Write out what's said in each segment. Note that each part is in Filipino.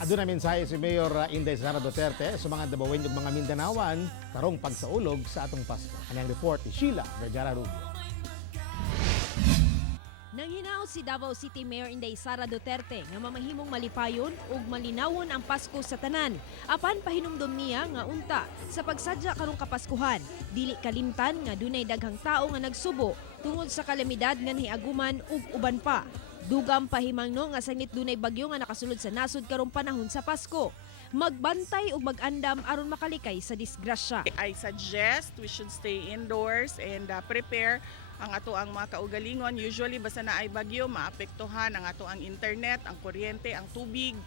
Aduna mensahe si Mayor Inday Sara Duterte sa mga Dabawen ug mga Mindanawan karong pagsaulog sa atong Pasko. Anang report ni Sheila Vergara Rubio. Nanghinaw si Davao City Mayor Inday Sara Duterte nga mamahimong malipayon ug malinawon ang Pasko sa tanan. Apan pahinumdom niya nga unta sa pagsadya karong Kapaskuhan, dili kalimtan nga dunay daghang tao nga nagsubo tungod sa kalamidad nga nahiaguman ug uban pa. Dugam pahimangno nga sanglit dunay bagyo nga nakasulod sa nasod karong panahon sa Pasko. Magbantay ug mag-andam aron makalikay sa disgrasya. I suggest we should stay indoors and prepare ang ato ang mga kaugalingon. Usually basta na ay bagyo, maapektuhan ang ato ang internet, ang kuryente, ang tubig.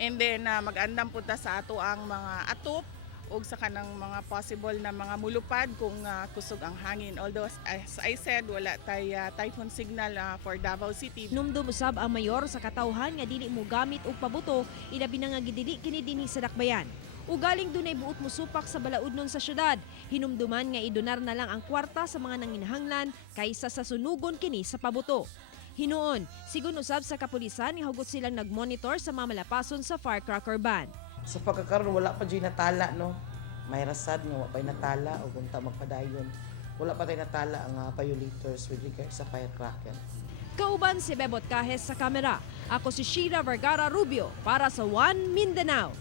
And then mag-andam punta sa ato ang mga atop o sa kanang mga possible na mga mulupad kung kusog ang hangin. Although as I said, wala tay typhoon signal for Davao City. Numdum usab ang mayor sa katawhan nga dili mo gamit og pabuto ilabi na nga gidili kini dinhi sa dakbayan. Ugaling dunay buot musupak sa balaudnon sa syudad. Hinumduman nga idonar na lang ang kwarta sa mga nanginahanglan kaysa sa sunugon kini sa pabuto. Hinuon, sigun usab sa kapulisan nga hugot silang nagmonitor sa mga malapason sa firecracker ban. Sa pagkakaroon, wala pa dyan natala, no? May rasad nga, wala pa natala o kung magpadayon. Wala pa tayo natala ang violators with regard sa firecracker. Kauban si Bebot Kahes sa kamera. Ako si Sheila Vergara Rubio para sa One Mindanao.